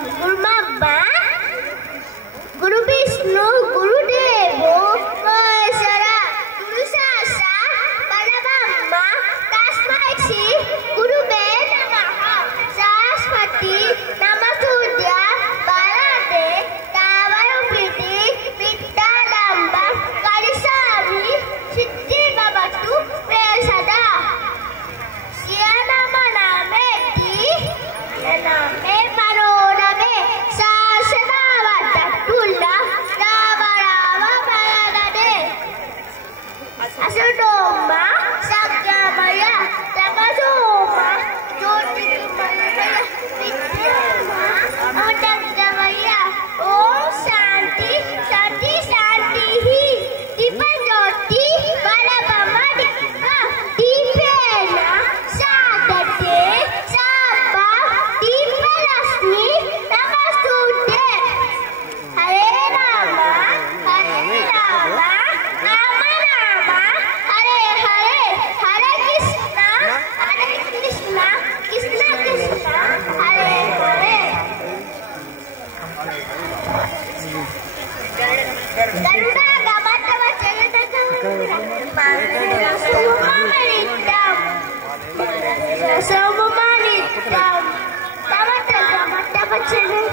Guru Brahma, Guru Vishnu, Guru Devo, Maheshwara, Guru Sakshat Parabrahma, Tasmai Shri Gurave Namaha. Saraswati Namasudya Bharate Tavarupiti Vidyalamba Kalisami Siddhi Bhavatu Prasada. Siyanamanaameti Yaname Manoname Sasanavatatulla Navarava Paradade Asudoma Sakyamaya Tamasoma Jyotirmaya Vidyama Amadagdamaya Om Shanti Shanti Shantihi Dipanjoti Balabama Dikha Dipena Sadate Sabba Diparasmi Namastude Hare Rama Rama Rama Hare Hare Hare Krishna Krishna Krishna Hare Hare. Garuda Gamatava Charanam Somamanitam Gamatava Charanam